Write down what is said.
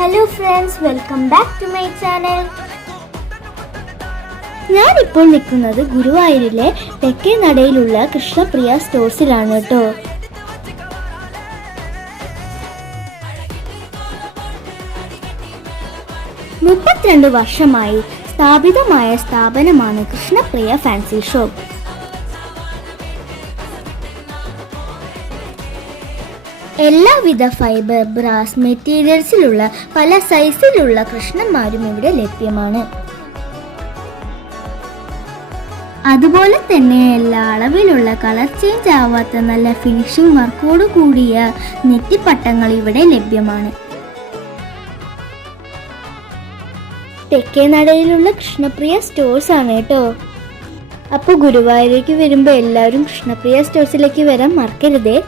Hello friends, welcome back to my channel. ഞാനിപ്പോൾ നിൽക്കുന്നത് ഗുരുവായൂരിലെ തെക്കേ നടയിലുള്ള കൃഷ്ണപ്രിയ സ്റ്റോഴ്സിലാണ് കേട്ടോ. മുപ്പത്തിരണ്ട് വർഷമായി സ്ഥാപിതമായ സ്ഥാപനമാണ് കൃഷ്ണപ്രിയ ഫാൻസി ഷോപ്പ്. എല്ലാവിധ ഫൈബർ, ബ്രാസ് മെറ്റീരിയൽസിലുള്ള പല സൈസിലുള്ള കൃഷ്ണന്മാരും ഇവിടെ ലഭ്യമാണ്. അതുപോലെ തന്നെ എല്ലാ അളവിലുള്ള കളർ ചേഞ്ച് ആവാത്ത നല്ല ഫിനിഷിംഗ് വർക്കോട് കൂടിയ നെറ്റിപ്പട്ടങ്ങൾ ഇവിടെ ലഭ്യമാണ്. തെക്കേ നടയിലുള്ള കൃഷ്ണപ്രിയ സ്റ്റോഴ്സ് ആണ് കേട്ടോ. അപ്പോൾ ഗുരുവായൂരേക്ക് വരുമ്പോൾ എല്ലാവരും കൃഷ്ണപ്രിയ സ്റ്റോഴ്സിലേക്ക് വരാൻ മറക്കരുതേ.